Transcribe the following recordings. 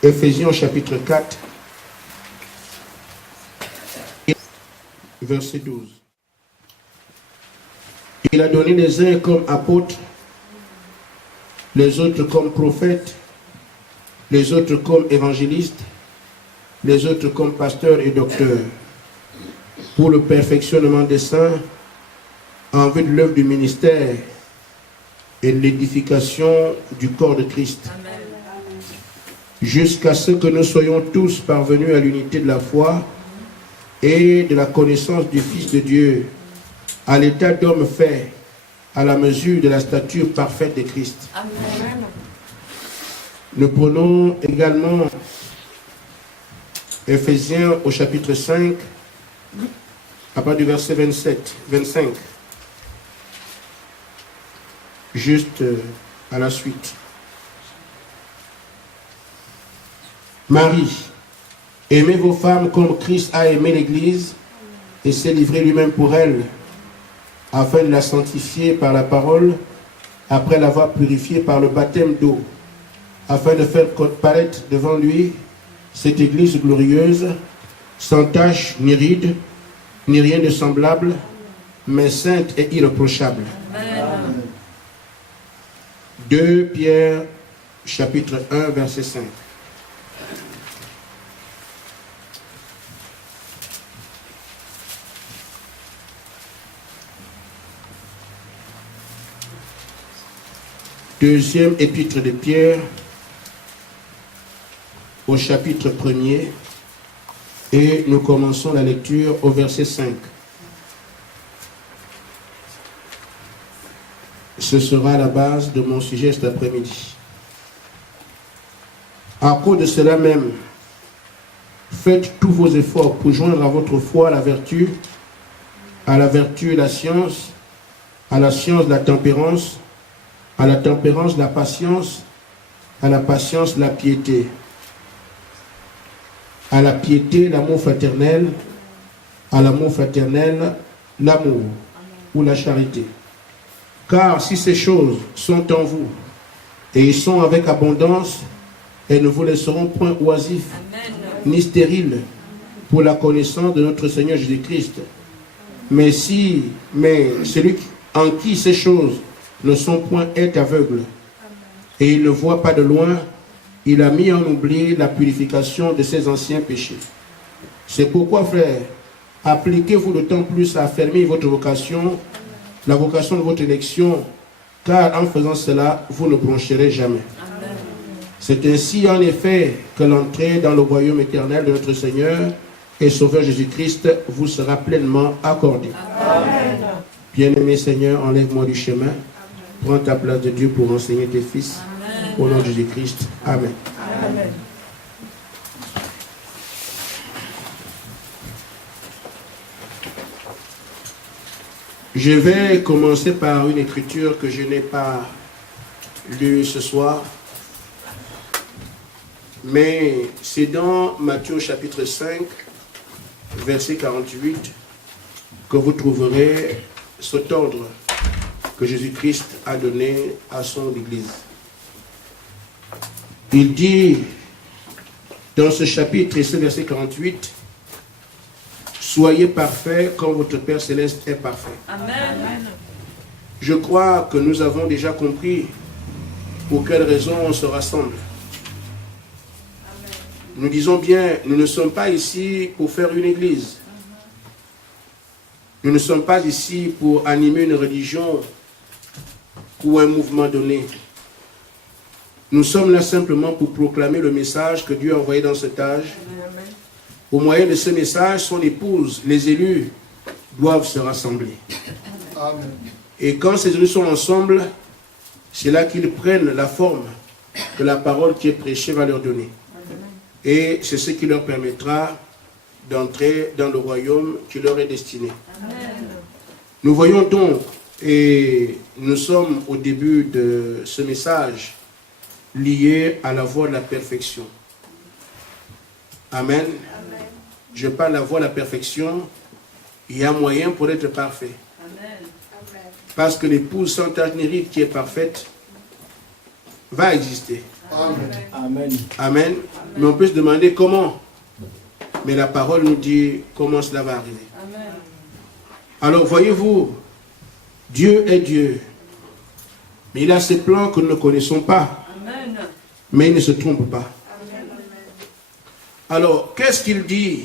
Éphésiens chapitre 4, verset 12. Il a donné les uns comme apôtres, les autres comme prophètes, les autres comme évangélistes, les autres comme pasteurs et docteurs, pour le perfectionnement des saints, en vue de l'œuvre du ministère et de l'édification du corps de Christ. Amen. Jusqu'à ce que nous soyons tous parvenus à l'unité de la foi et de la connaissance du Fils de Dieu, à l'état d'homme fait, à la mesure de la stature parfaite de Christ. Amen. Nous prenons également Éphésiens au chapitre 5, à partir du verset 25, juste à la suite. Marie, aimez vos femmes comme Christ a aimé l'Église et s'est livré lui-même pour elle, afin de la sanctifier par la parole, après l'avoir purifiée par le baptême d'eau, afin de faire paraître devant lui cette Église glorieuse, sans tache ni ride, ni rien de semblable, mais sainte et irréprochable. Amen. 2 Pierre, chapitre 1, verset 5. Deuxième épître de Pierre, au chapitre 1er, et nous commençons la lecture au verset 5. Ce sera la base de mon sujet cet après-midi. À cause de cela même, faites tous vos efforts pour joindre à votre foi la vertu, à la vertu la science, à la science la tempérance, à la tempérance la patience, à la patience la piété, à la piété l'amour fraternel, à l'amour fraternel l'amour ou la charité. Car si ces choses sont en vous, et ils sont avec abondance, elles ne vous laisseront point oisifs, ni stériles, pour la connaissance de notre Seigneur Jésus-Christ. Mais celui en qui ces choses ne sont point est aveugle, et il ne voit pas de loin, il a mis en oubli la purification de ses anciens péchés. C'est pourquoi, frères, appliquez-vous d'autant plus à affermir votre vocation, la vocation de votre élection, car en faisant cela, vous ne broncherez jamais. Amen. C'est ainsi en effet que l'entrée dans le royaume éternel de notre Seigneur et Sauveur Jésus-Christ vous sera pleinement accordée. Amen. Bien-aimé Seigneur, enlève-moi du chemin. Amen. Prends ta place de Dieu pour enseigner tes fils. Amen. Au nom de Jésus-Christ. Amen. Amen. Je vais commencer par une écriture que je n'ai pas lue ce soir, mais c'est dans Matthieu chapitre 5, verset 48, que vous trouverez cet ordre que Jésus-Christ a donné à son Église. Il dit dans ce chapitre et ce verset 48, soyez parfaits comme votre Père Céleste est parfait. Amen. Je crois que nous avons déjà compris pour quelles raisons on se rassemble. Amen. Nous disons bien, nous ne sommes pas ici pour faire une église. Nous ne sommes pas ici pour animer une religion ou un mouvement donné. Nous sommes là simplement pour proclamer le message que Dieu a envoyé dans cet âge. Amen. Au moyen de ce message, son épouse, les élus, doivent se rassembler. Amen. Et quand ces élus sont ensemble, c'est là qu'ils prennent la forme que la parole qui est prêchée va leur donner. Amen. Et c'est ce qui leur permettra d'entrer dans le royaume qui leur est destiné. Amen. Nous voyons donc, et nous sommes au début de ce message, lié à la voie de la perfection. Amen. Amen. Je parle de la voie de la perfection. Il y a moyen pour être parfait. Amen. Parce que l'épouse sans tache ni ride qui est parfaite va exister. Amen. Amen. Mais on peut se demander comment. Mais la parole nous dit comment cela va arriver. Amen. Alors voyez-vous, Dieu est Dieu. Mais il a ses plans que nous ne connaissons pas. Amen. Mais il ne se trompe pas. Amen. Alors, qu'est-ce qu'il dit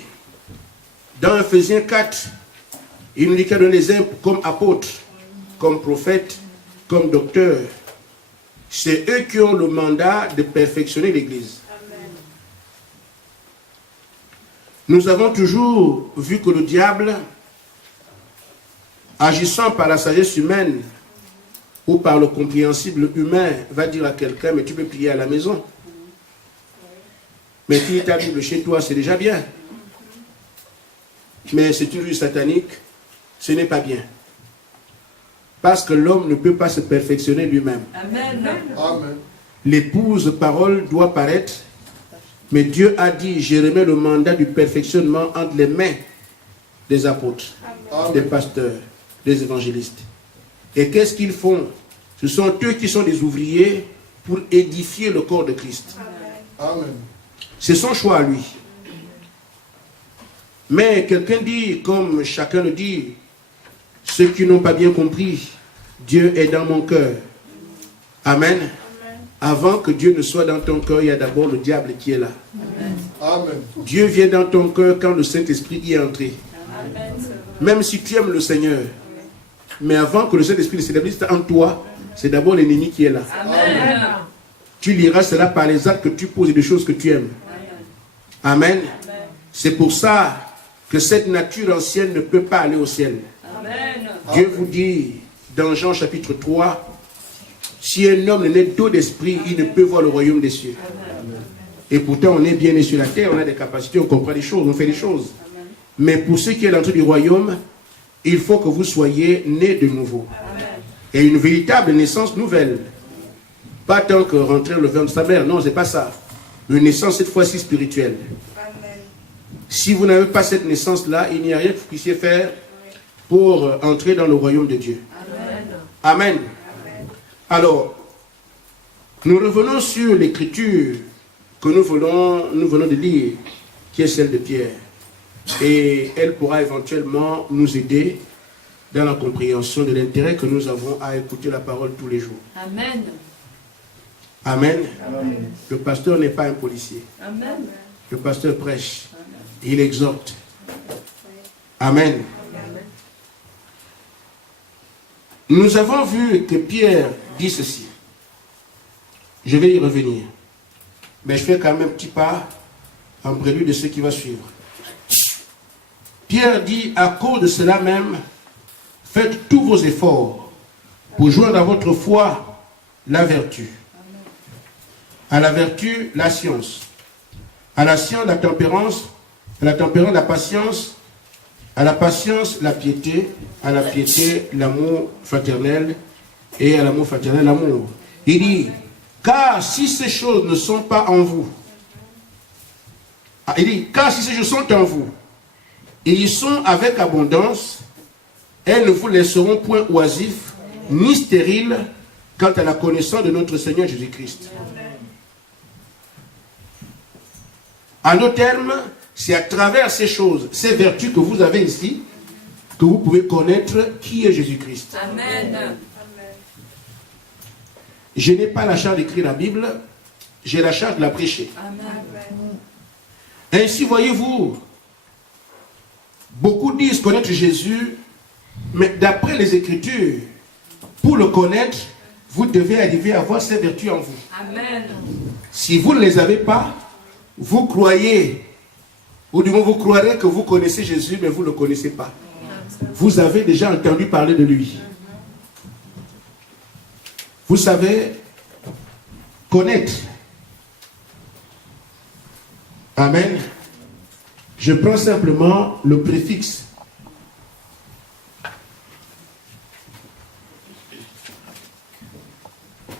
dans Ephésiens 4? Il nous dit qu'il a donné les uns comme apôtres, comme prophètes, comme docteurs. C'est eux qui ont le mandat de perfectionner l'Église. Nous avons toujours vu que le diable, agissant par la sagesse humaine ou par le compréhensible humain, va dire à quelqu'un, mais tu peux prier à la maison. Mais tu lis ta Bible chez toi, c'est déjà bien. Mais c'est une vue satanique, ce n'est pas bien. Parce que l'homme ne peut pas se perfectionner lui-même. Amen. Amen. L'épouse parole doit paraître, mais Dieu a dit, je remets le mandat du perfectionnement entre les mains des apôtres, des pasteurs, des évangélistes. Et qu'est-ce qu'ils font? Ce sont eux qui sont des ouvriers pour édifier le corps de Christ. Amen. C'est son choix à lui. Mais quelqu'un dit, comme chacun le dit, ceux qui n'ont pas bien compris, Dieu est dans mon cœur. Amen. Avant que Dieu ne soit dans ton cœur, il y a d'abord le diable qui est là. Amen. Dieu vient dans ton cœur quand le Saint-Esprit y est entré. Amen. Même si tu aimes le Seigneur, mais avant que le Saint-Esprit s'établisse en toi, c'est d'abord l'ennemi qui est là. Amen. Tu liras cela par les actes que tu poses et les choses que tu aimes. Amen. C'est pour ça que cette nature ancienne ne peut pas aller au ciel. Amen. Dieu vous dit dans Jean chapitre 3, si un homme n'est d'eau d'esprit, il ne peut voir le royaume des cieux. Et pourtant, on est bien né sur la terre, on a des capacités, on comprend des choses, on fait des choses. Mais pour ceux qui est l'entrée du royaume, il faut que vous soyez nés de nouveau. Et une véritable naissance nouvelle. Pas tant que rentrer dans le ventre de sa mère, non, c'est pas ça. Une naissance cette fois-ci spirituelle. Si vous n'avez pas cette naissance-là, il n'y a rien que vous puissiez faire pour entrer dans le royaume de Dieu. Amen. Alors, nous revenons sur l'écriture que nous venons de lire, qui est celle de Pierre. Et elle pourra éventuellement nous aider dans la compréhension de l'intérêt que nous avons à écouter la parole tous les jours. Amen. Amen. Amen. Le pasteur n'est pas un policier. Amen. Le pasteur prêche. Il exhorte. Amen. Nous avons vu que Pierre dit ceci. Je vais y revenir. Mais je fais quand même un petit pas en prélude de ce qui va suivre. Pierre dit, à cause de cela même, faites tous vos efforts pour joindre à votre foi la vertu. À la vertu, la science. À la science, la tempérance. À la tempérance, la patience. À la patience, la piété. À la piété, l'amour fraternel. Et à l'amour fraternel, l'amour. Il dit, car si ces choses ne sont pas en vous, il dit, car si ces choses sont en vous, et ils sont avec abondance, elles ne vous laisseront point oisifs, ni stériles, quant à la connaissance de notre Seigneur Jésus-Christ. En d'autres termes, c'est à travers ces choses, ces vertus que vous avez ici, que vous pouvez connaître qui est Jésus-Christ. Amen. Je n'ai pas la charge d'écrire la Bible, j'ai la charge de la prêcher. Amen. Ainsi, voyez-vous, beaucoup disent connaître Jésus, mais d'après les Écritures, pour le connaître, vous devez arriver à avoir ces vertus en vous. Amen. Si vous ne les avez pas, vous croyez, ou du moins vous croirez que vous connaissez Jésus, mais vous ne le connaissez pas. Vous avez déjà entendu parler de lui. Vous savez, connaître. Amen. Je prends simplement le préfixe.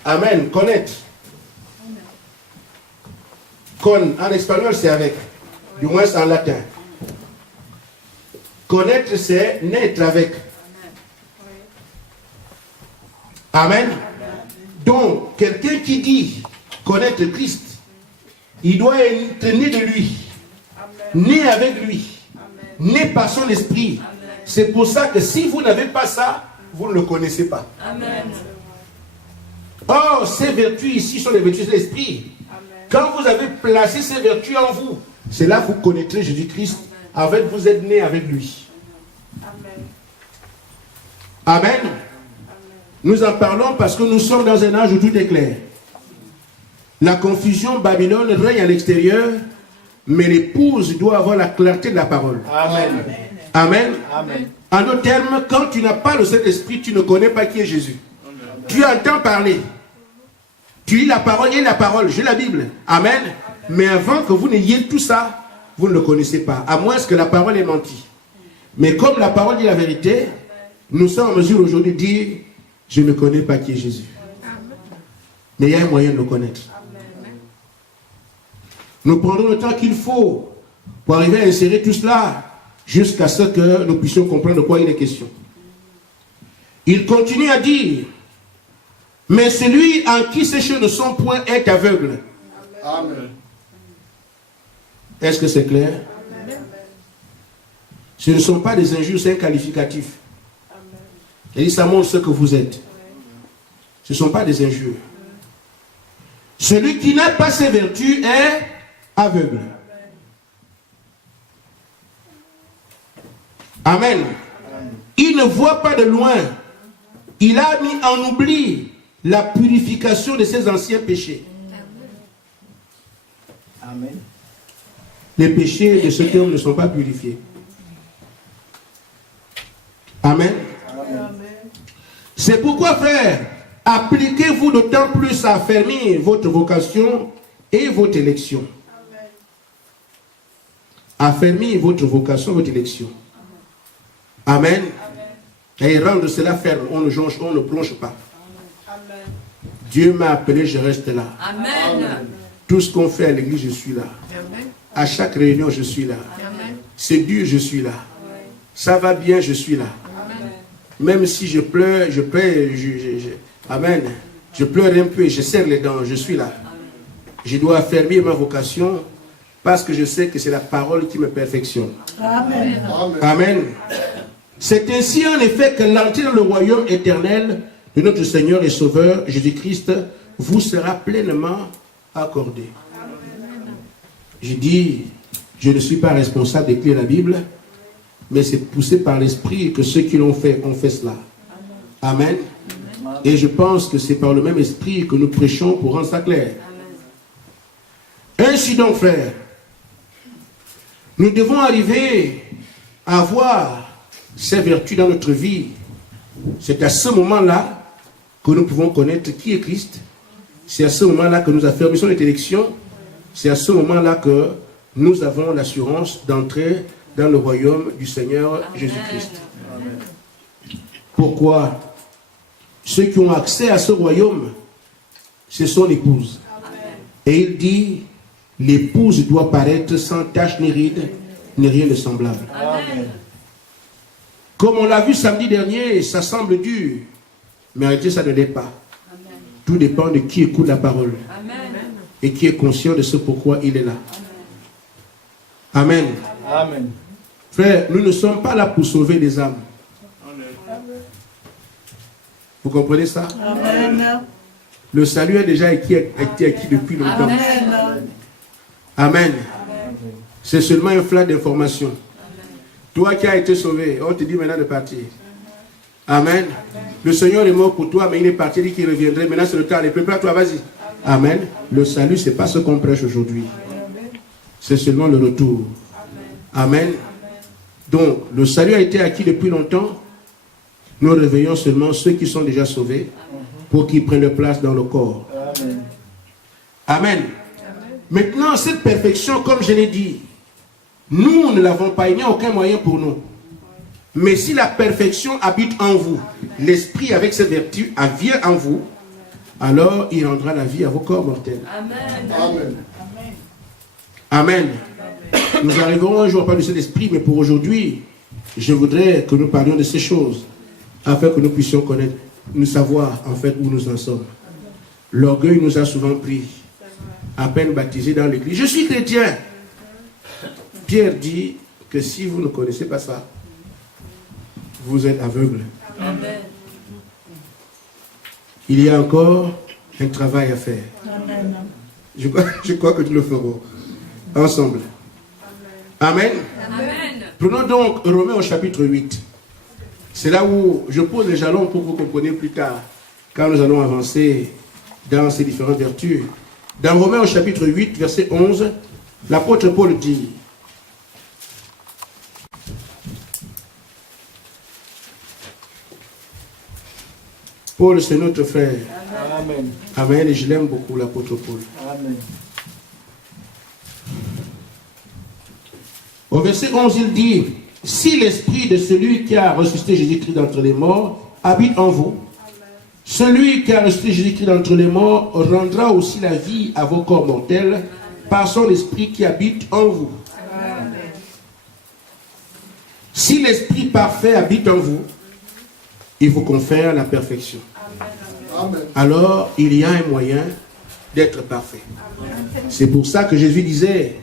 Amen. Connaître. Con, en espagnol, c'est avec. Du moins, c'est en latin. Connaître, c'est naître avec. Amen. Donc, quelqu'un qui dit connaître Christ, il doit être né de lui, né avec lui, né par son esprit. C'est pour ça que si vous n'avez pas ça, vous ne le connaissez pas. Amen. Or, ces vertus ici sont les vertus de l'esprit. Quand vous avez placé ces vertus en vous, c'est là que vous connaîtrez Jésus-Christ. Avec vous êtes né avec lui. Amen. Nous en parlons parce que nous sommes dans un âge où tout est clair. La confusion Babylone règne à l'extérieur, mais l'épouse doit avoir la clarté de la parole. Amen. Amen. Amen. En d'autres termes, quand tu n'as pas le Saint-Esprit, tu ne connais pas qui est Jésus. Tu entends parler. Tu lis la parole, et la parole, j'ai la Bible. Amen. Mais avant que vous n'ayez tout ça, vous ne le connaissez pas. À moins que la parole ait menti. Mais comme la parole dit la vérité, nous sommes en mesure aujourd'hui de dire, je ne connais pas qui est Jésus. Mais il y a un moyen de le connaître. Nous prendrons le temps qu'il faut pour arriver à insérer tout cela jusqu'à ce que nous puissions comprendre de quoi il est question. Il continue à dire, mais celui en qui ces choses ne sont point est aveugle. Amen. Est-ce que c'est clair? Ce ne sont pas des injures, c'est un qualificatif. Et ça montre ce que vous êtes. Ce ne sont pas des injures. Celui qui n'a pas ses vertus est aveugle. Amen. Il ne voit pas de loin. Il a mis en oubli la purification de ses anciens péchés. Amen. Les péchés de ceux qui ne sont pas purifiés. Amen. Amen. C'est pourquoi, frère, appliquez-vous d'autant plus à affermir votre vocation et votre élection. Affermir votre vocation et votre élection. Amen. Et rendre cela ferme. On ne plonge pas. Amen. Dieu m'a appelé, je reste là. Amen. Tout ce qu'on fait à l'église, je suis là. À chaque réunion, je suis là. C'est dur, je suis là. Ça va bien, je suis là. Même si je pleure, Amen. Je pleure un peu et je serre les dents, je suis là. Je dois affermir ma vocation parce que je sais que c'est la parole qui me perfectionne. Amen. Amen. C'est ainsi en effet que l'entrée dans le royaume éternel de notre Seigneur et Sauveur Jésus-Christ vous sera pleinement accordée. Je dis, je ne suis pas responsable d'écrire la Bible, mais c'est poussé par l'Esprit que ceux qui l'ont fait ont fait cela. Amen. Et je pense que c'est par le même Esprit que nous prêchons pour rendre ça clair. Ainsi donc, frères, nous devons arriver à voir ces vertus dans notre vie. C'est à ce moment-là que nous pouvons connaître qui est Christ. C'est à ce moment-là que nous affermissons notre élection. C'est à ce moment-là que nous avons l'assurance d'entrer dans le royaume du Seigneur Jésus-Christ. Pourquoi? Ceux qui ont accès à ce royaume, c'est son épouse. Et il dit, l'épouse doit paraître sans tache ni ride, ni rien de semblable. Amen. Comme on l'a vu samedi dernier, ça semble dur, mais en réalité ça ne l'est pas. Tout dépend de qui écoute la parole. Amen. Et qui est conscient de ce pourquoi il est là. Amen. Amen. Frère, nous ne sommes pas là pour sauver des âmes. Vous comprenez ça? Amen. Le salut a déjà été acquis depuis longtemps. Amen. Amen. C'est seulement un flash d'information. Toi qui as été sauvé, on te dit maintenant de partir. Amen. Le Seigneur est mort pour toi, mais il est parti, il dit qu'il reviendrait. Maintenant c'est le temps, allez, prépare-toi, vas-y. Amen. Le salut, ce n'est pas ce qu'on prêche aujourd'hui. C'est seulement le retour. Amen. Donc, le salut a été acquis depuis longtemps. Nous réveillons seulement ceux qui sont déjà sauvés pour qu'ils prennent leur place dans le corps. Amen. Amen. Maintenant, cette perfection, comme je l'ai dit, nous ne l'avons pas, il n'y a aucun moyen pour nous. Mais si la perfection habite en vous, l'esprit avec ses vertus vient en vous, alors il rendra la vie à vos corps mortels. Amen. Amen. Amen. Nous arriverons un jour à parler de cet esprit, mais pour aujourd'hui, je voudrais que nous parlions de ces choses, afin que nous puissions connaître, nous savoir en fait où nous en sommes. L'orgueil nous a souvent pris. à peine baptisé dans l'église. Je suis chrétien. Pierre dit que si vous ne connaissez pas ça, vous êtes aveugle. Amen. Il y a encore un travail à faire. Amen. Je crois que nous le ferons ensemble. Amen. Amen. Prenons donc Romains au chapitre 8. C'est là où je pose les jalons pour que vous compreniez plus tard, quand nous allons avancer dans ces différentes vertus. Dans Romains au chapitre 8, verset 11, l'apôtre Paul dit: Paul, c'est notre frère. Amen. Amen. Et je l'aime beaucoup, l'apôtre Paul. Amen. Au verset 11, il dit: si l'esprit de celui qui a ressuscité Jésus-Christ d'entre les morts habite en vous, celui qui a ressuscité Jésus-Christ d'entre les morts rendra aussi la vie à vos corps mortels par son esprit qui habite en vous. Amen. Si l'esprit parfait habite en vous, il vous confère la perfection. Amen. Alors, il y a un moyen d'être parfait. C'est pour ça que Jésus disait: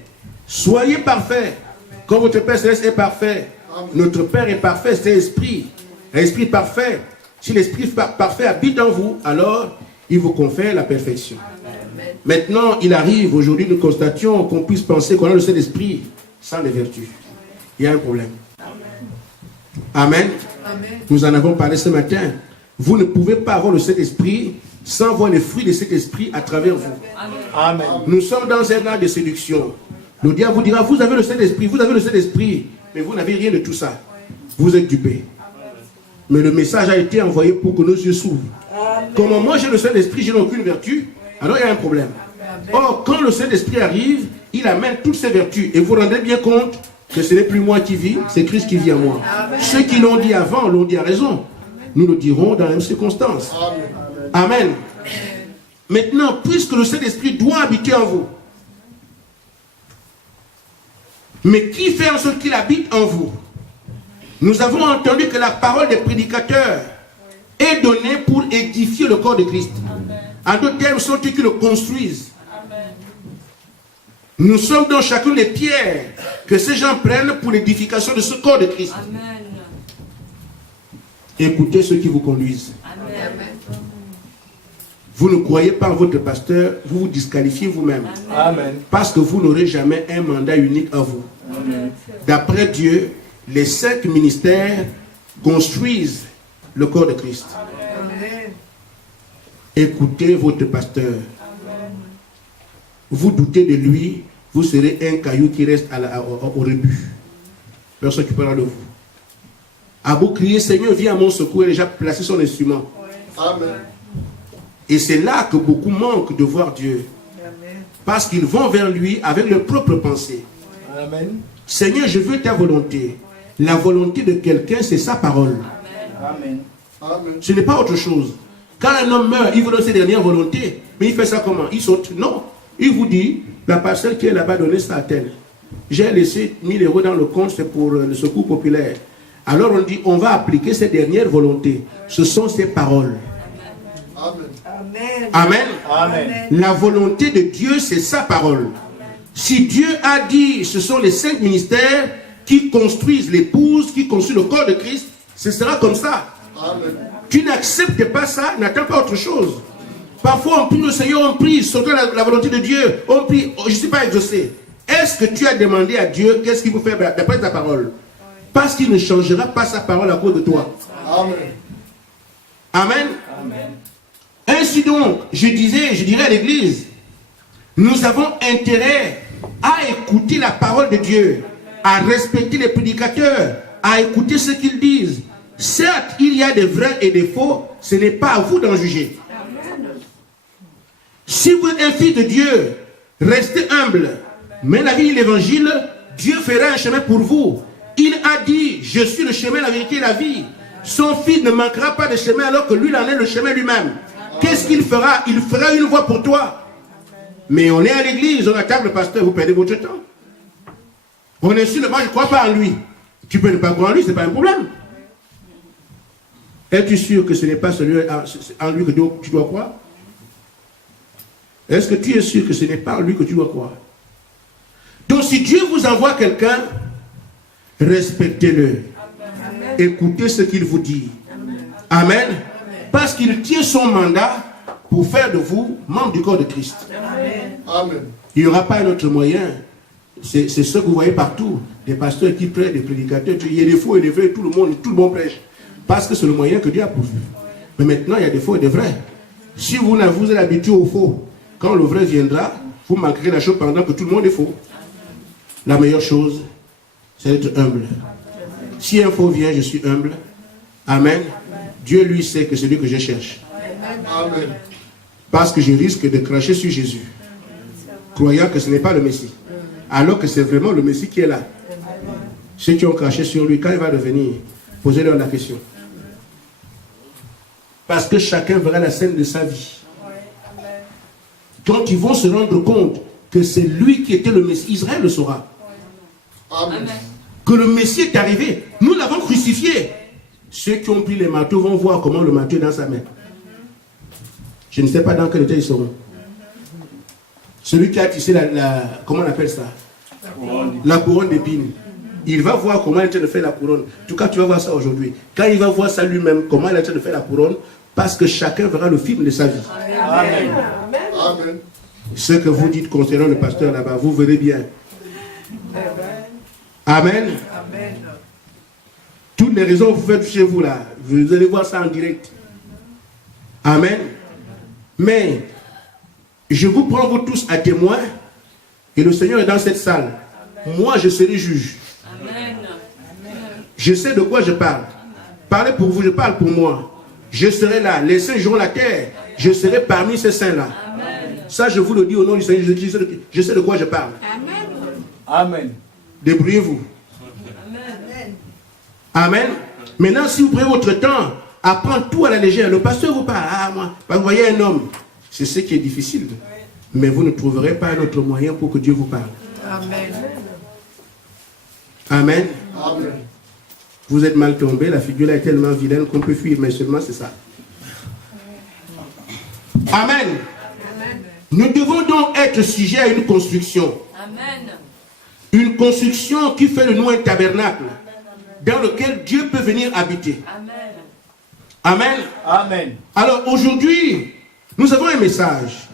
soyez parfaits, comme votre Père Céleste est parfait. Notre Père est parfait, c'est l'Esprit. L'Esprit parfait. Si l'Esprit parfait habite en vous, alors il vous confère la perfection. Maintenant, il arrive, aujourd'hui, nous constations qu'on puisse penser qu'on a le Saint-Esprit sans les vertus. Il y a un problème. Amen. Nous en avons parlé ce matin. Vous ne pouvez pas avoir le Saint-Esprit sans voir les fruits de cet esprit à travers vous. Amen. Nous sommes dans un art de séduction. Le diable vous dira: vous avez le Saint-Esprit, vous avez le Saint-Esprit, mais vous n'avez rien de tout ça. Vous êtes dupés. Mais le message a été envoyé pour que nos yeux s'ouvrent. Comme moi j'ai le Saint-Esprit, je n'ai aucune vertu, alors il y a un problème. Or, quand le Saint-Esprit arrive, il amène toutes ses vertus. Et vous vous rendez bien compte que ce n'est plus moi qui vis, c'est Christ qui vit en moi. Ceux qui l'ont dit avant l'ont dit à raison. Nous le dirons dans la même circonstance. Amen. Maintenant, puisque le Saint-Esprit doit habiter en vous, mais qui fait en sorte qu'il habite en vous? Nous avons entendu que la parole des prédicateurs est donnée pour édifier le corps de Christ. En d'autres termes, sont ceux qui le construisent. Nous sommes dans chacune des pierres que ces gens prennent pour l'édification de ce corps de Christ. Amen. Écoutez ceux qui vous conduisent. Amen. Vous ne croyez pas en votre pasteur, vous vous disqualifiez vous-même. Amen. Parce que vous n'aurez jamais un mandat unique à vous. Amen. D'après Dieu, les 5 ministères construisent le corps de Christ. Amen. Écoutez votre pasteur. Vous doutez de lui, vous serez un caillou qui reste au rebut. Personne qui parlera de vous. À vous crier: Seigneur, viens à mon secours, il a déjà placé son instrument. Amen. Et c'est là que beaucoup manquent de voir Dieu. Parce qu'ils vont vers lui avec leurs propres pensées. Amen. Seigneur, je veux ta volonté. La volonté de quelqu'un, c'est sa parole. Amen. Amen. Ce n'est pas autre chose. Quand un homme meurt, il vous donne ses dernières volontés. Mais il fait ça comment? Il saute? Non. Il vous dit: la parcelle qui est là-bas, donnée ça à tel. J'ai laissé 1000 € dans le compte, c'est pour le secours populaire. Alors on dit: on va appliquer ses dernières volontés. Ce sont ses paroles. Amen. Amen. Amen. La volonté de Dieu, c'est sa parole. Si Dieu a dit, ce sont les 5 ministères qui construisent l'épouse, qui construisent le corps de Christ, ce sera comme ça. Amen. Tu n'acceptes pas ça, n'attends pas autre chose. Parfois on prie le Seigneur, on prie, surtout la volonté de Dieu, on prie, je ne suis pas exaucé. Est-ce que tu as demandé à Dieu qu'est-ce qu'il vous fait d'après ta parole? Parce qu'il ne changera pas sa parole à cause de toi. Amen. Amen. Amen. Ainsi donc, je dirais à l'église, nous avons intérêt à écouter la parole de Dieu, à respecter les prédicateurs, à écouter ce qu'ils disent. Certes, il y a des vrais et des faux, ce n'est pas à vous d'en juger. Si vous êtes un fils de Dieu, restez humble. Mais la vie de l'évangile, Dieu fera un chemin pour vous. Il a dit: je suis le chemin, la vérité et la vie. Son fils ne manquera pas de chemin alors que lui, il en est le chemin lui-même. Qu'est-ce qu'il fera? Il fera une voie pour toi. Mais on est à l'église, on attaque le pasteur, vous perdez votre temps. On est sûr, moi je ne crois pas en lui. Tu peux ne pas croire en lui, ce n'est pas un problème. Es-tu sûr que ce n'est pas celui en lui que tu dois croire? Est-ce que tu es sûr que ce n'est pas en lui que tu dois croire? Donc si Dieu vous envoie quelqu'un, respectez-le. Écoutez ce qu'il vous dit. Amen. Parce qu'il tient son mandat pour faire de vous membre du corps de Christ. Amen. Il n'y aura pas un autre moyen. C'est ce que vous voyez partout. Des pasteurs qui prêchent, des prédicateurs. Il y a des faux et des vrais, tout le monde prêche. Parce que c'est le moyen que Dieu a pourvu. Mais maintenant, il y a des faux et des vrais. Si vous êtes habitué au faux, quand le vrai viendra, vous manquerez la chose pendant que tout le monde est faux. La meilleure chose, c'est d'être humble. Si un faux vient, je suis humble. Amen. Dieu, lui, sait que c'est lui que je cherche. Amen. Parce que je risque de cracher sur Jésus, croyant que ce n'est pas le Messie. Alors que c'est vraiment le Messie qui est là. Ceux qui ont craché sur lui, quand il va revenir, posez-leur la question. Parce que chacun verra la scène de sa vie. Quand ils vont se rendre compte que c'est lui qui était le Messie, Israël le saura. Amen. Que le Messie est arrivé. Nous l'avons crucifié. Ceux qui ont pris les marteaux vont voir comment le marteau est dans sa main. Je ne sais pas dans quel état ils seront. Celui qui a tissé comment on appelle ça? La couronne d'épines. Il va voir comment il est en train de faire la couronne. En tout cas, tu vas voir ça aujourd'hui. Quand il va voir ça lui-même, comment il est en train de faire la couronne, parce que chacun verra le film de sa vie. Amen. Amen. Ce que vous dites concernant le pasteur là-bas, vous verrez bien. Amen. Toutes les raisons que vous faites chez vous là, vous allez voir ça en direct. Amen. Mais je vous prends vous tous à témoin et le Seigneur est dans cette salle. Moi, je serai juge. Amen. Je sais de quoi je parle. Parlez pour vous, je parle pour moi. Je serai là. Les saints joueront la terre. Je serai parmi ces saints-là. Ça, je vous le dis au nom du Seigneur. Je sais de quoi je parle. Amen. Débrouillez-vous. Amen. Maintenant, si vous prenez votre temps à prendre tout à la légère, le pasteur vous parle. Ah, moi, vous voyez un homme. C'est ce qui est difficile. Mais vous ne trouverez pas un autre moyen pour que Dieu vous parle. Amen. Amen. Amen. Vous êtes mal tombé, la figure là est tellement vilaine qu'on peut fuir, mais seulement c'est ça. Amen. Nous devons donc être sujets à une construction. Amen. Une construction qui fait de nous un tabernacle dans lequel Dieu peut venir habiter. Amen. Amen. Amen. Alors aujourd'hui, nous avons un message.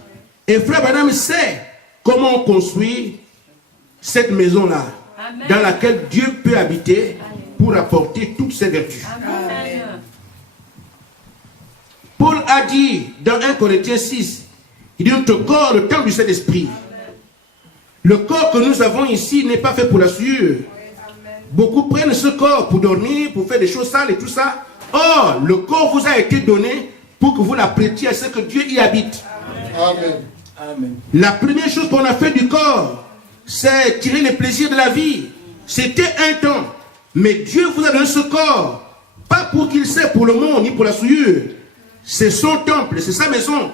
Et Frère Branham sait comment on construit cette maison-là, dans laquelle Dieu peut habiter pour apporter toutes ses vertus. Amen. Paul a dit dans 1 Corinthiens 6, il dit notre corps, le temple du Saint-Esprit. Le corps que nous avons ici n'est pas fait pour la souillure. Beaucoup prennent ce corps pour dormir, pour faire des choses sales et tout ça. Or, le corps vous a été donné pour que vous l'apprêtiez à ce que Dieu y habite. Amen. Amen. La première chose qu'on a fait du corps, c'est tirer les plaisirs de la vie. C'était un temps. Mais Dieu vous a donné ce corps, pas pour qu'il sert pour le monde, ni pour la souillure. C'est son temple, c'est sa maison. Amen.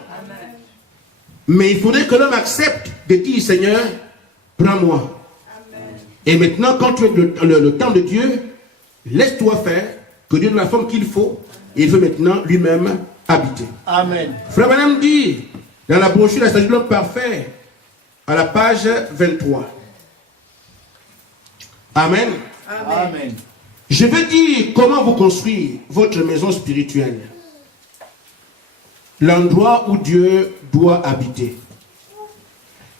Mais il faudrait que l'homme accepte de dire, Seigneur, prends-moi. Et maintenant, quand tu es le temps de Dieu, laisse-toi faire, que Dieu donne la forme qu'il faut, et il veut maintenant lui-même habiter. Amen. Frère Branham dit, dans la brochure La Statue de l'homme parfait, à la page 23. Amen. Amen. Je veux dire comment vous construire votre maison spirituelle. L'endroit où Dieu doit habiter.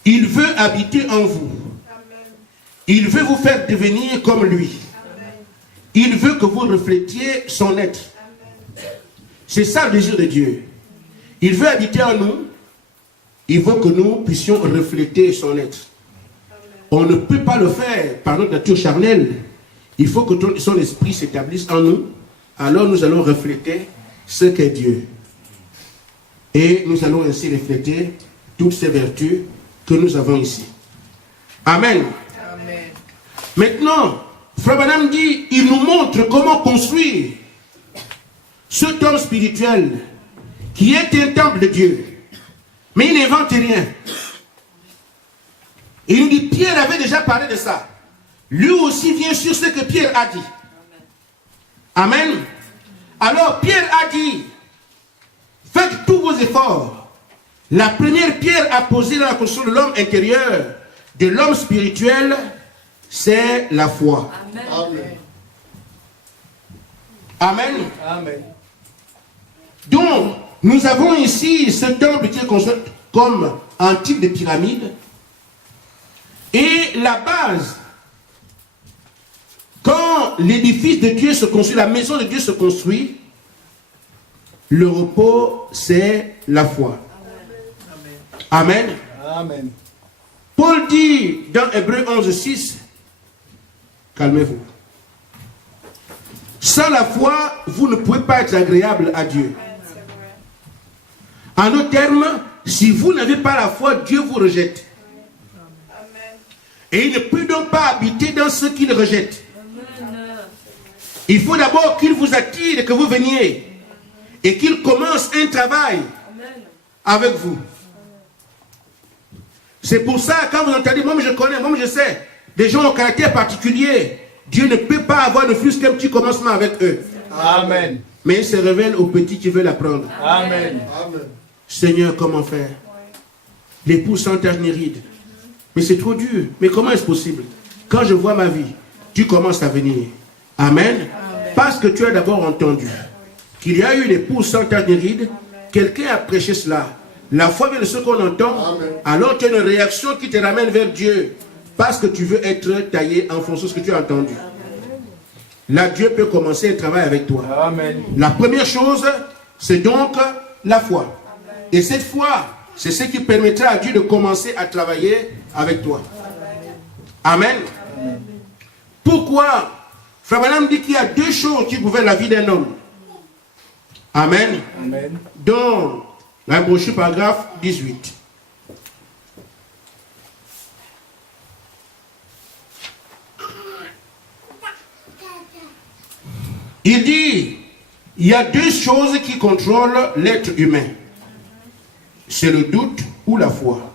Il veut habiter en vous. Il veut vous faire devenir comme lui. Il veut que vous reflétiez son être. C'est ça le désir de Dieu. Il veut habiter en nous. Il veut que nous puissions refléter son être. On ne peut pas le faire par notre nature charnelle. Il faut que son esprit s'établisse en nous. Alors nous allons refléter ce qu'est Dieu. Et nous allons ainsi refléter toutes ces vertus que nous avons ici. Amen. Amen. Maintenant, Frère Branham dit, il nous montre comment construire ce temple spirituel qui est un temple de Dieu. Mais il n'invente rien. Il nous dit, Pierre avait déjà parlé de ça. Lui aussi vient sur ce que Pierre a dit. Amen. Alors Pierre a dit, faites tous vos efforts La première pierre à poser dans la construction de l'homme intérieur, de l'homme spirituel, c'est la foi. Amen. Amen. Amen. Donc, nous avons ici ce temple qui est construit comme un type de pyramide. Et la base, quand l'édifice de Dieu se construit, la maison de Dieu se construit, le repos, c'est la foi. Amen. Amen. Paul dit dans Hébreux 11:6, calmez-vous. Sans la foi, vous ne pouvez pas être agréable à Dieu. En d'autres termes, si vous n'avez pas la foi, Dieu vous rejette. Et il ne peut donc pas habiter dans ceux qu'il rejette. Il faut d'abord qu'il vous attire et que vous veniez. Et qu'il commence un travail avec vous. C'est pour ça, quand vous entendez, moi je connais, moi je sais, des gens au caractère particulier, Dieu ne peut pas avoir ne fût-ce qu'un petit commencement avec eux. Amen. Mais il se révèle aux petits qui veulent apprendre. Amen. Seigneur, comment faire? L'époux sans tache ni ride. Mais c'est trop dur. Mais comment est-ce possible? Quand je vois ma vie, tu commences à venir. Amen. Parce que tu as d'abord entendu qu'il y a eu une épouse sans tache ni ride. Quelqu'un a prêché cela. La foi vient de ce qu'on entend. Amen. Alors tu as une réaction qui te ramène vers Dieu. Parce que tu veux être taillé en fonction de ce que tu as entendu. Là, Dieu peut commencer un travail avec toi. Amen. La première chose, c'est donc la foi. Et cette foi, c'est ce qui permettra à Dieu de commencer à travailler avec toi. Amen. Pourquoi? Frère Branham dit qu'il y a deux choses qui gouvernent la vie d'un homme. Amen. Amen. Dans la brochure paragraphe 18. Il dit, il y a deux choses qui contrôlent l'être humain. C'est le doute ou la foi.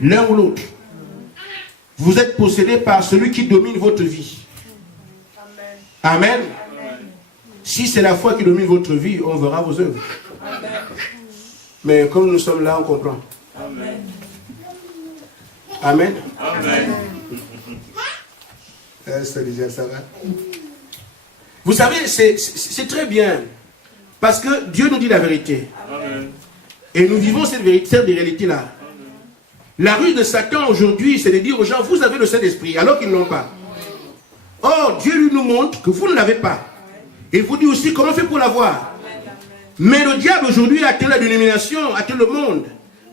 L'un ou l'autre. Vous êtes possédé par celui qui domine votre vie. Amen. Si c'est la foi qui domine votre vie, on verra vos œuvres. Mais comme nous sommes là, on comprend. Amen. Ça déjà, ça va. Vous savez, c'est très bien. Parce que Dieu nous dit la vérité. Amen. Et nous vivons cette vérité, cette réalité-là. La ruse de Satan aujourd'hui, c'est de dire aux gens, vous avez le Saint-Esprit, alors qu'ils ne l'ont pas. Or, Dieu lui nous montre que vous ne l'avez pas. Et il vous dit aussi comment faire pour l'avoir. Mais le diable aujourd'hui a atteint la dénomination, atteint le monde.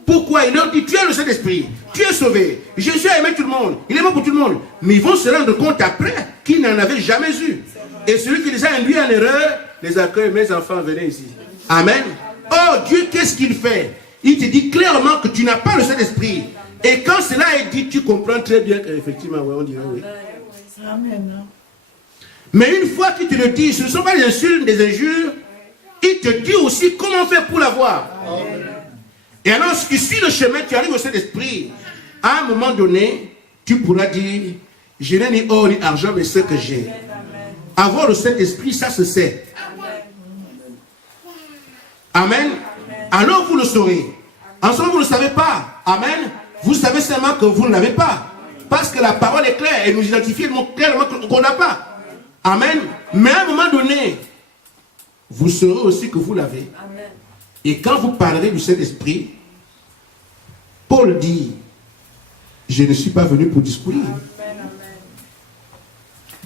Pourquoi? Il leur dit, tu as le Saint-Esprit, tu es sauvé. Jésus a aimé tout le monde, il est mort pour tout le monde. Mais ils vont se rendre compte après qu'ils n'en avaient jamais eu. Et celui qui les a induits en erreur, les accueille, mes enfants, venez ici. Amen. Or, Dieu, qu'est-ce qu'il fait? Il te dit clairement que tu n'as pas le Saint-Esprit. Et quand cela est dit, tu comprends très bien qu'effectivement, ouais, on dirait oui. Amen. Mais une fois qu'il te le dit, ce ne sont pas des insultes, des injures. Il te dit aussi comment faire pour l'avoir. Et alors, si tu suis le chemin, tu arrives au Saint-Esprit. À un moment donné, tu pourras dire, je n'ai ni or ni argent, mais ce que j'ai. Avoir le Saint-Esprit, ça se sait. Amen. Alors vous le saurez. Ensemble, vous ne le savez pas. Amen. Vous savez seulement que vous ne l'avez pas. Parce que la parole est claire et nous identifie clairement qu'on n'a pas. Amen. Mais à un moment donné, vous saurez aussi que vous l'avez. Et quand vous parlerez du Saint-Esprit, Paul dit, je ne suis pas venu pour discourir.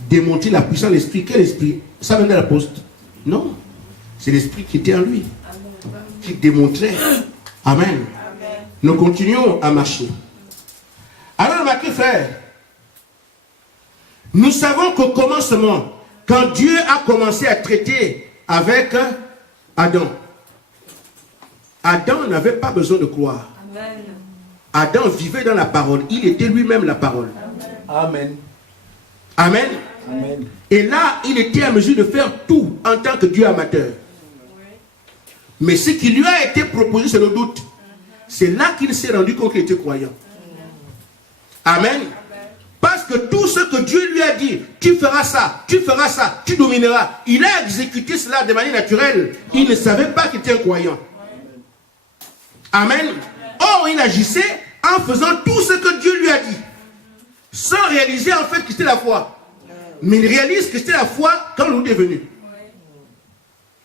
Démontrer la puissance de l'Esprit. Quel esprit? Ça venait de l'apôtre? Non. C'est l'Esprit qui était en lui. Qui démontrait. Amen. Nous continuons à marcher. Alors, remarquez, frère, nous savons qu'au commencement, quand Dieu a commencé à traiter avec Adam, Adam n'avait pas besoin de croire. Adam vivait dans la parole. Il était lui-même la parole. Amen. Amen. Amen. Et là, il était à mesure de faire tout en tant que Dieu amateur. Mais ce qui lui a été proposé, c'est le doute. C'est là qu'il s'est rendu compte qu'il était croyant. Amen. Parce que tout ce que Dieu lui a dit, tu feras ça, tu domineras. Il a exécuté cela de manière naturelle. Il ne savait pas qu'il était un croyant. Amen. Or, il agissait en faisant tout ce que Dieu lui a dit, sans réaliser en fait que c'était la foi. Mais il réalise que c'était la foi quand l'autre est venu.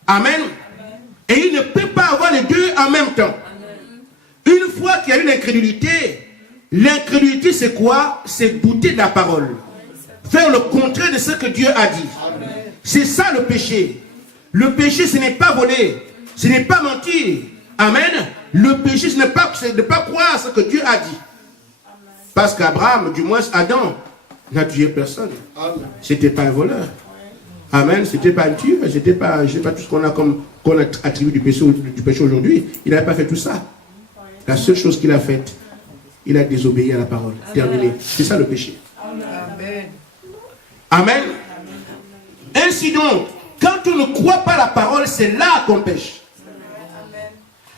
Amen. Et il ne peut pas avoir les deux en même temps. Une fois qu'il y a une incrédulité, l'incrédulité c'est quoi? C'est douter de la parole. Faire le contraire de ce que Dieu a dit. C'est ça le péché. Le péché, ce n'est pas voler, ce n'est pas mentir. Amen. Le péché, ce n'est pas croire ce que Dieu a dit. Parce qu'Abraham, du moins Adam, n'a tué personne. C'était pas un voleur. Amen. C'était pas un tueur. C'était pas, je sais pas tout ce qu'on a attribué du péché aujourd'hui. Il n'avait pas fait tout ça. La seule chose qu'il a faite, il a désobéi à la parole. Terminé. C'est ça le péché. Amen. Amen. Ainsi donc, quand on ne croit pas la parole, c'est là qu'on pêche.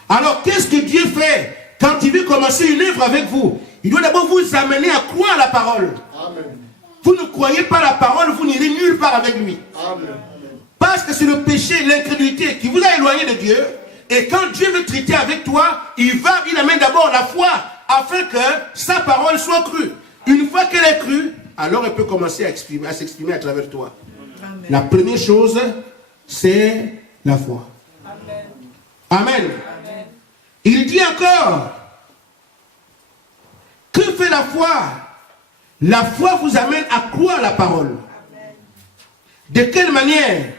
Alors, qu'est-ce que Dieu fait quand il veut commencer une œuvre avec vous? Il doit d'abord vous amener à croire la parole. Amen. Vous ne croyez pas la parole, vous n'irez nulle part avec lui. Amen. Parce que c'est le péché, l'incrédulité qui vous a éloigné de Dieu. Et quand Dieu veut traiter avec toi, il amène d'abord la foi afin que sa parole soit crue. Une fois qu'elle est crue, alors elle peut commencer à s'exprimer à travers toi. Amen. La première chose, c'est la foi. Amen. Amen. Amen. Il dit encore, que fait la foi? La foi vous amène à croire la parole. De quelle manière?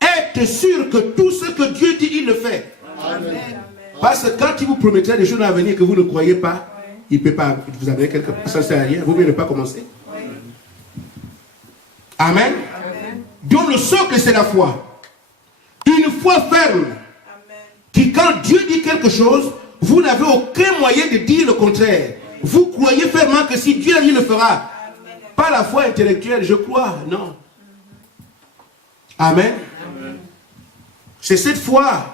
Être sûr que tout ce que Dieu dit, il le fait. Amen. Parce que quand il vous promettra des choses à venir que vous ne croyez pas, il ne peut pas vous amener quelque part. Ça ne sert à rien. Vous ne pas commencer. Amen. Amen. Donc le socle, c'est la foi. Une foi ferme. Amen. Qui, quand Dieu dit quelque chose, vous n'avez aucun moyen de dire le contraire. Vous croyez fermement que si Dieu a dit, il le fera. Pas la foi intellectuelle, je crois, non. Amen. C'est cette foi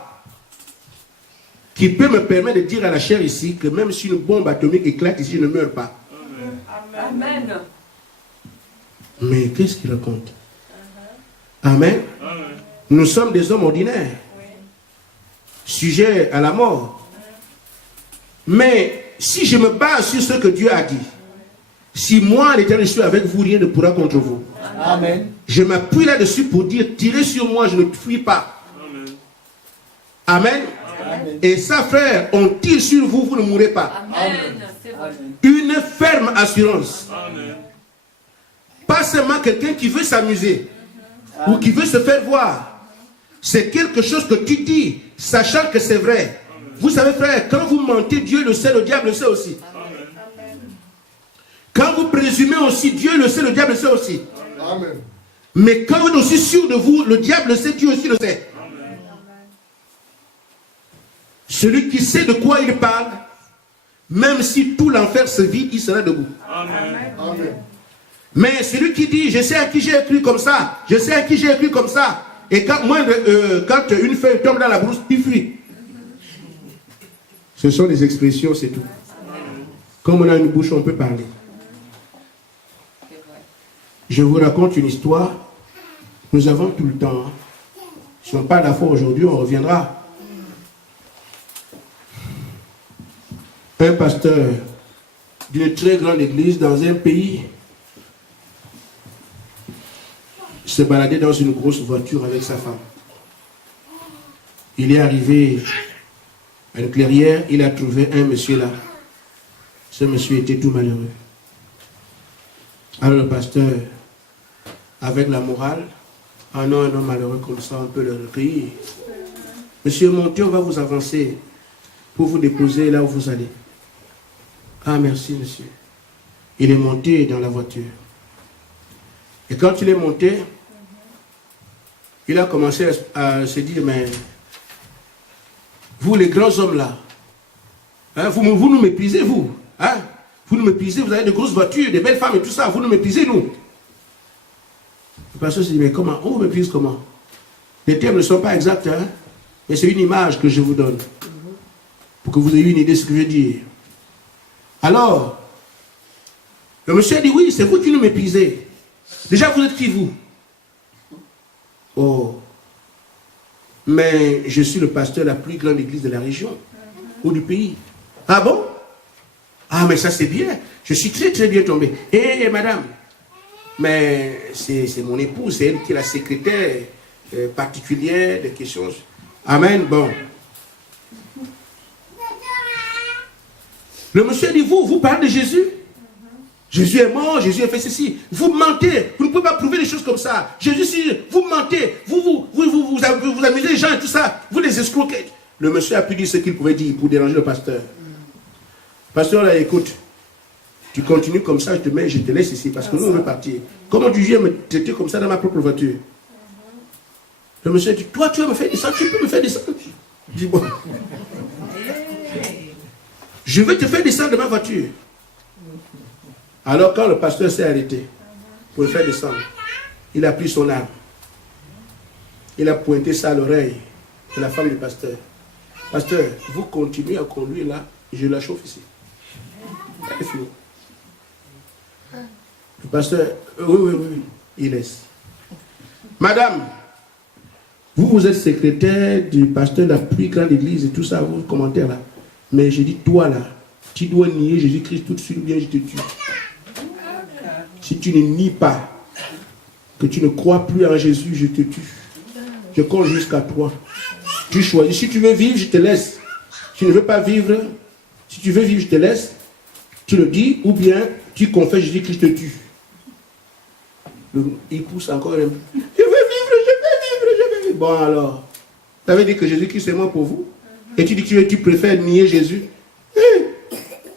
qui peut me permettre de dire à la chair ici que même si une bombe atomique éclate ici, je ne meurs pas. Amen. Mais qu'est-ce qu'il raconte? Amen. Nous sommes des hommes ordinaires, sujets à la mort. Mais si je me base sur ce que Dieu a dit, si moi, l'Éternel, je suis avec vous, rien ne pourra contre vous. Amen. Je m'appuie là-dessus pour dire, tirez sur moi, je ne fuis pas. Amen. Amen. Et ça, frère, on tire sur vous, vous ne mourrez pas. Amen. C'est vrai. Une ferme assurance. Amen. Pas seulement quelqu'un qui veut s'amuser ou qui veut se faire voir. C'est quelque chose que tu dis, sachant que c'est vrai. Vous savez, frère, quand vous mentez, Dieu le sait, le diable le sait aussi. Quand vous présumez aussi, Dieu le sait, le diable le sait aussi. Amen. Mais quand vous êtes aussi sûr de vous, le diable le sait, Dieu aussi le sait. Celui qui sait de quoi il parle, même si tout l'enfer se vide, il sera debout. Amen. Amen. Mais celui qui dit, je sais à qui j'ai écrit comme ça, je sais à qui j'ai écrit comme ça, et quand une feuille tombe dans la brousse, il fuit. Ce sont des expressions, c'est tout. Comme on a une bouche, on peut parler. Je vous raconte une histoire. Nous avons tout le temps. Si on parle de la foi aujourd'hui, on reviendra. Un pasteur d'une très grande église dans un pays se baladait dans une grosse voiture avec sa femme. Il est arrivé à une clairière, il a trouvé un monsieur là. Ce monsieur était tout malheureux. Alors le pasteur, avec la morale, un homme malheureux comme ça, on peut le recueillir. Monsieur, montez, on va vous avancer pour vous déposer là où vous allez. Ah, merci, monsieur. Il est monté dans la voiture. Et quand il est monté, il a commencé à se dire, mais vous les grands hommes là, hein, vous nous méprisez, vous. Hein? Vous nous méprisez, vous avez de grosses voitures, des belles femmes et tout ça, vous nous méprisez, nous. Le pasteur se dit, mais comment? On vous méprise comment? Les termes ne sont pas exacts, hein? Mais c'est une image que je vous donne. Pour que vous ayez une idée de ce que je veux dire. Alors, le monsieur a dit, oui, c'est vous qui nous méprisez. Déjà, vous êtes qui, vous? Oh, mais je suis le pasteur de la plus grande église de la région. ou du pays. Ah bon? Ah, mais ça c'est bien. Je suis très très bien tombé. Madame, mais c'est mon épouse, c'est elle qui est la secrétaire particulière des questions. Amen, bon. Le monsieur dit, vous parlez de Jésus? Jésus est mort, Jésus a fait ceci. Vous mentez, vous ne pouvez pas prouver des choses comme ça. Jésus, si vous mentez, vous amusez les gens et tout ça, vous les escroquez. Le monsieur a pu dire ce qu'il pouvait dire pour déranger le pasteur. Le pasteur là, écoute, tu continues comme ça, je te laisse ici parce que nous on veut partir. Comment tu viens me traiter comme ça dans ma propre voiture? Le monsieur dit, toi tu vas me faire descendre, tu peux me faire descendre. Je dis bon. Je vais te faire descendre de ma voiture. Alors quand le pasteur s'est arrêté pour le faire descendre, il a pris son arme. Il a pointé ça à l'oreille de la femme du pasteur. Pasteur, vous continuez à conduire là, je la chauffe ici. C'est fini. Le pasteur, oui, il laisse. Madame, vous êtes secrétaire du pasteur de la plus grande église et tout ça, vos commentaires là. Mais je dis, toi là, tu dois nier Jésus-Christ tout de suite ou bien je te tue. Si tu ne nies pas que tu ne crois plus en Jésus, je te tue. Je compte jusqu'à toi. Tu choisis. Si tu veux vivre, je te laisse. Si tu ne veux pas vivre, si tu veux vivre, je te laisse. Tu le dis, ou bien tu confesses Jésus-Christ, je te tue. Il pousse encore un peu. Je veux vivre. Bon alors, tu avais dit que Jésus-Christ est mort pour vous. Et tu dis que tu préfères nier Jésus.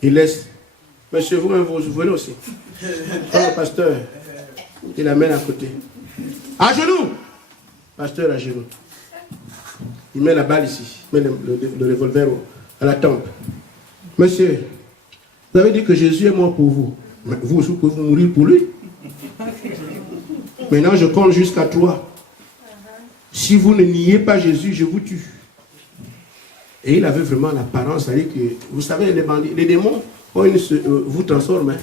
Il laisse. Monsieur, vous venez aussi. Quand le pasteur, il l'amène à côté. À genoux. Pasteur à genoux. Il met la balle ici. Il met le revolver à la tempe. Monsieur, vous avez dit que Jésus est mort pour vous. Mais vous aussi, vous pouvez mourir pour lui. Maintenant, je compte jusqu'à 3. Si vous ne niez pas Jésus, je vous tue. Et il avait vraiment l'apparence, c'est-à-dire que, vous savez, les démons, vous transforment. Hein.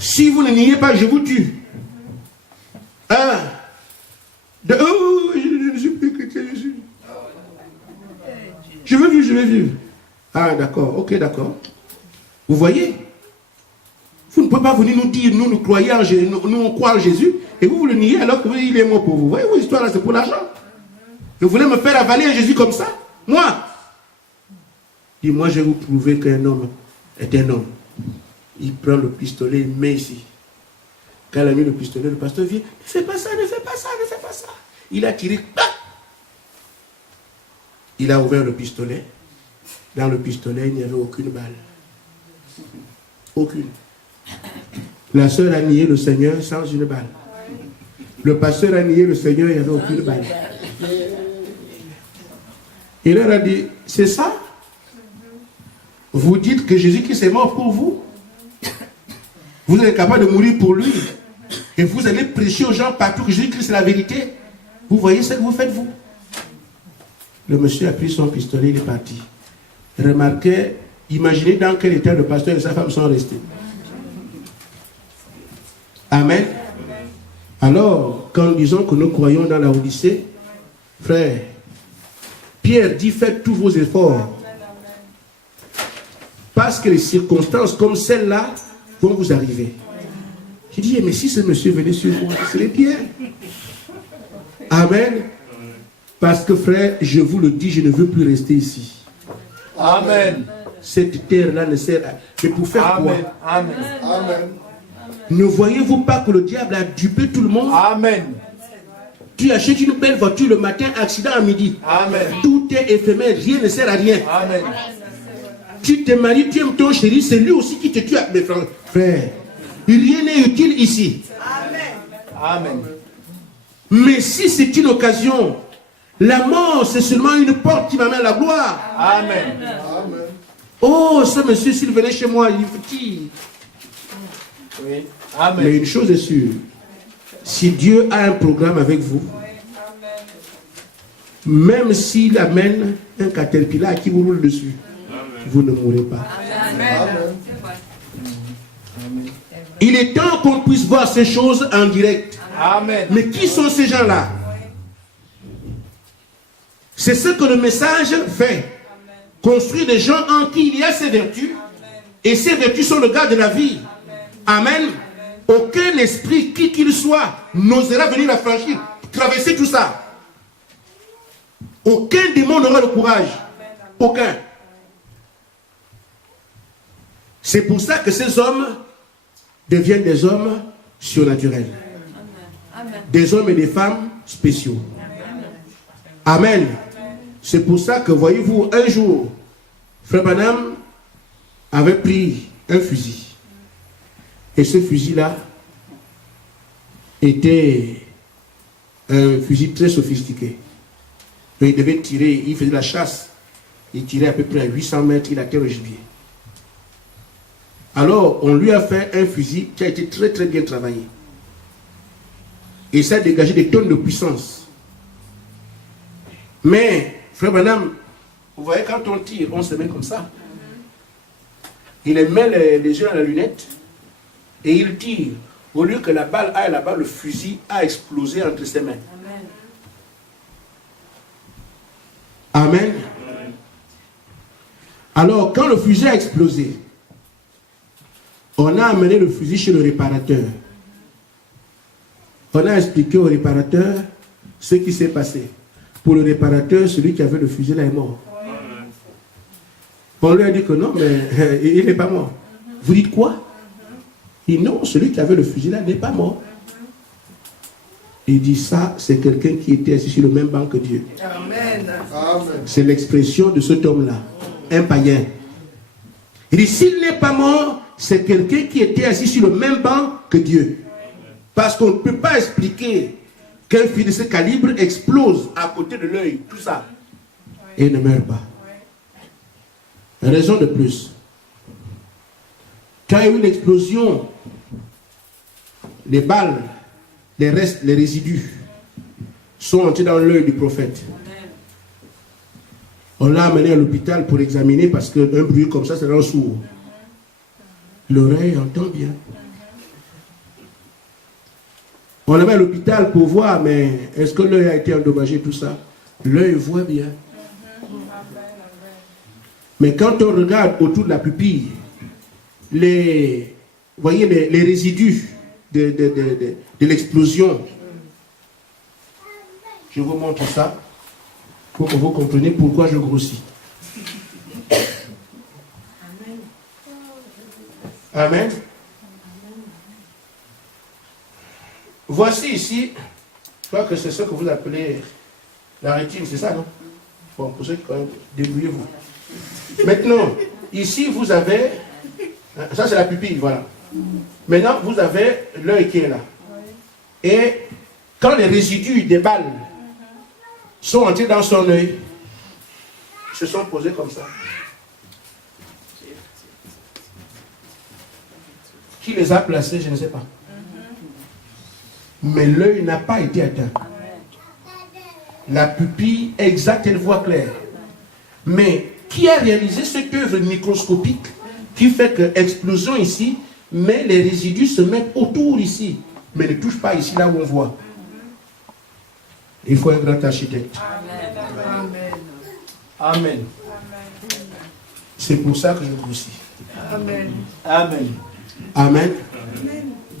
Si vous ne niez pas, je vous tue. 1, 2, je ne suis plus chrétien, Jésus. Je veux vivre. Ah, d'accord, ok, d'accord. Vous voyez? Vous ne pouvez pas venir nous dire, nous croyons en Jésus, nous on croit en Jésus, et vous le niez alors qu'il est mort pour vous. Vous voyez, vos histoires là, c'est pour l'argent. Vous voulez me faire avaler un Jésus comme ça? Moi? Dis-moi, je vais vous prouver qu'un homme est un homme. Il prend le pistolet, il met ici. Quand il a mis le pistolet, le pasteur vient. Ne fais pas ça. Il a tiré. Il a ouvert le pistolet. Dans le pistolet, il n'y avait aucune balle. Aucune. La sœur a nié le Seigneur sans une balle. Le pasteur a nié le Seigneur, il n'y avait aucune balle. Il leur a dit, c'est ça? Vous dites que Jésus-Christ est mort pour vous? Vous êtes capable de mourir pour lui? Et vous allez prêcher aux gens partout que Jésus-Christ est la vérité? Vous voyez ce que vous faites, vous? Le monsieur a pris son pistolet, il est parti. Remarquez, imaginez dans quel état le pasteur et sa femme sont restés. Amen. Alors, quand nous disons que nous croyons dans la Odyssée, frère, Pierre dit, faites tous vos efforts. Parce que les circonstances comme celle-là vont vous arriver. J'ai dit, mais si ce monsieur venait sur moi, ce serait bien. Amen. Parce que frère, je vous le dis, je ne veux plus rester ici. Amen. Cette terre-là ne sert à... Mais pour faire quoi? Amen. Amen. Ne voyez-vous pas que le diable a dupé tout le monde? Amen. Tu achètes une belle voiture le matin, accident à midi. Amen. Tout est éphémère, rien ne sert à rien. Amen. Tu te maries, tu aimes ton chéri, c'est lui aussi qui te tue. Mais frère, rien n'est utile ici. Amen. Mais si c'est une occasion, la mort c'est seulement une porte qui m'amène à la gloire. Amen. Oh, ce monsieur, s'il venait chez moi, il est petit. Oui. Amen. Mais une chose est sûre, si Dieu a un programme avec vous, même s'il amène un caterpillar qui vous roule dessus, vous ne mourrez pas. Amen. Il est temps qu'on puisse voir ces choses en direct. Amen. Mais qui sont ces gens-là? C'est ce que le message fait. Construire des gens en qui il y a ces vertus. Et ces vertus sont le gars de la vie. Amen. Aucun esprit, qui qu'il soit, n'osera venir la franchir, traverser tout ça. Aucun démon n'aura le courage. Aucun. C'est pour ça que ces hommes deviennent des hommes surnaturels. Des hommes et des femmes spéciaux. Amen. C'est pour ça que, voyez-vous, un jour, Frère Branham avait pris un fusil. Et ce fusil-là était un fusil très sophistiqué. Donc il devait tirer, il faisait la chasse. Il tirait à peu près à 800 mètres, il atteint le gibier. Alors, on lui a fait un fusil qui a été très très bien travaillé. Et ça a dégagé des tonnes de puissance. Mais, Frère Branham, vous voyez, quand on tire, on se met comme ça. Il met les yeux à la lunette et il tire. Au lieu que la balle aille là-bas, le fusil a explosé entre ses mains. Amen. Amen. Alors, quand le fusil a explosé, on a amené le fusil chez le réparateur. On a expliqué au réparateur ce qui s'est passé. Pour le réparateur, celui qui avait le fusil là est mort. On lui a dit que non, mais il n'est pas mort. Vous dites quoi? Il dit non, celui qui avait le fusil là n'est pas mort. Il dit ça, c'est quelqu'un qui était assis sur le même banc que Dieu. Amen. C'est l'expression de cet homme-là, un païen. Il dit s'il n'est pas mort, c'est quelqu'un qui était assis sur le même banc que Dieu. Parce qu'on ne peut pas expliquer qu'un fusil de ce calibre explose à côté de l'œil, tout ça, et ne meurt pas. Raison de plus. Quand il y a eu une explosion, les balles, les restes, les résidus sont entrés dans l'œil du prophète. On l'a amené à l'hôpital pour examiner parce qu'un bruit comme ça rend sourd. L'oreille entend bien. On l'a mis à l'hôpital pour voir, mais est-ce que l'œil a été endommagé, tout ça? L'œil voit bien. Mais quand on regarde autour de la pupille, voyez les résidus de l'explosion. Je vous montre ça pour que vous compreniez pourquoi je grossis. Amen. Voici ici, je crois que c'est ce que vous appelez la rétine, c'est ça, non? Bon, pour ceux qui connaissent, débrouillez-vous. Maintenant, ici vous avez, ça c'est la pupille, voilà. Maintenant, vous avez l'œil qui est là. Et quand les résidus des balles sont entrés dans son œil, ils se sont posés comme ça. Qui les a placés, je ne sais pas. Mais l'œil n'a pas été atteint. La pupille exacte, elle voit clair. Mais qui a réalisé cette œuvre microscopique qui fait que explosion ici, mais les résidus se mettent autour ici, mais ne touchent pas ici là où on voit. Il faut un grand architecte. Amen. Amen. C'est pour ça que je grossis. Amen. Amen. Amen.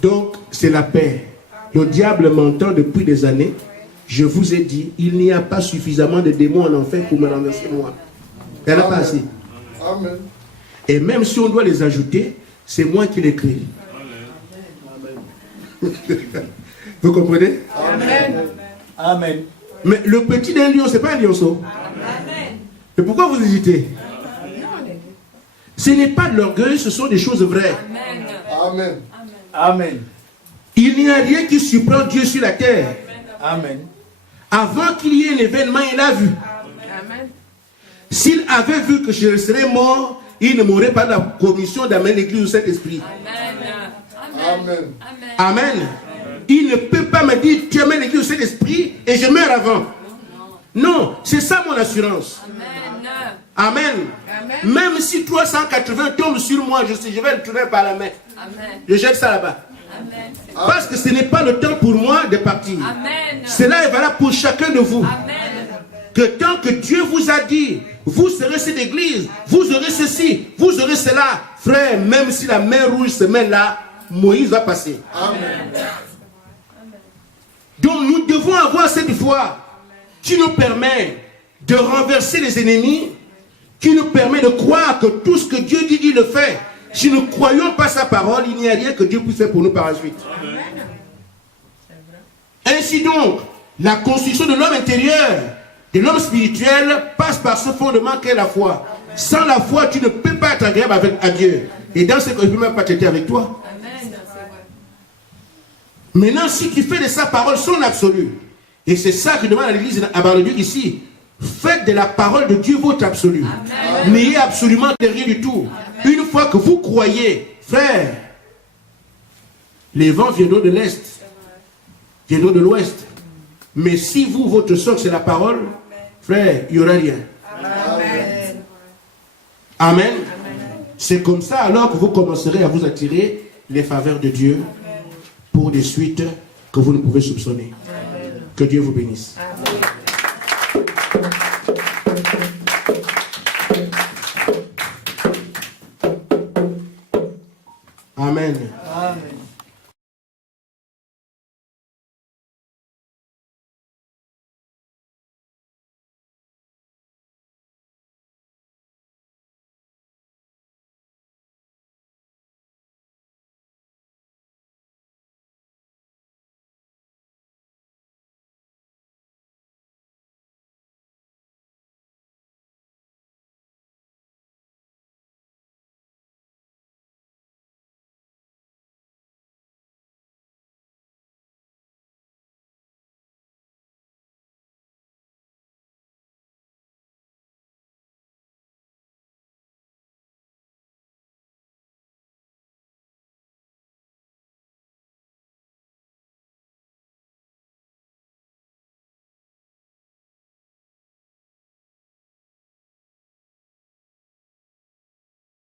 Donc, c'est la paix. Le diable m'entend depuis des années. Je vous ai dit, il n'y a pas suffisamment de démons en enfer pour me renverser moi. Il n'y en a pas assez. Amen. Et même si on doit les ajouter, c'est moi qui les crée. Vous comprenez? Amen. Amen. Mais le petit d'un lion, ce n'est pas un lionceau. Amen. Mais pourquoi vous hésitez? Ce n'est pas de l'orgueil, ce sont des choses vraies. Amen. Amen. Amen. Il n'y a rien qui surprend Dieu sur la terre. Amen. Avant qu'il y ait un événement, il a vu. Amen. S'il avait vu que je serais mort, il ne m'aurait pas la commission d'amener l'église au Saint-Esprit. Amen. Amen. Il ne peut pas me dire, tu amènes l'église au Saint-Esprit et je meurs avant. Non, c'est ça mon assurance. Amen. Même si 380 tombent sur moi, je vais le tourner par la main. Amen. Je jette ça là-bas. Amen. Parce que ce n'est pas le temps pour moi de partir. Amen. Cela est valable pour chacun de vous. Amen. que tant que Dieu vous a dit, vous serez cette église, vous aurez ceci, vous aurez cela, frère, même si la mer rouge se met là, Moïse va passer. Amen. Donc nous devons avoir cette foi qui nous permet de renverser les ennemis, qui nous permet de croire que tout ce que Dieu dit, il le fait. Si nous ne croyons pas sa parole, il n'y a rien que Dieu puisse faire pour nous par la suite. Amen. Ainsi donc, la construction de l'homme intérieur, de l'homme spirituel, passe par ce fondement qu'est la foi. Sans la foi, tu ne peux pas être agréable à Dieu. Et dans ce cas, il ne peut même pas traiter avec toi. Maintenant, si tu fais de sa parole son absolu, et c'est ça que demande à l'église à Bar-le-Duc ici, faites de la parole de Dieu votre absolu. N'ayez absolument de rien du tout. Amen. Une fois que vous croyez, frère, les vents viendront de l'Est, viendront de l'Ouest. Mais si vous, votre socle, c'est la parole, frère, il n'y aura rien. Amen. Amen. C'est comme ça alors que vous commencerez à vous attirer les faveurs de Dieu pour des suites que vous ne pouvez soupçonner. Amen. Que Dieu vous bénisse. Amen. Amen.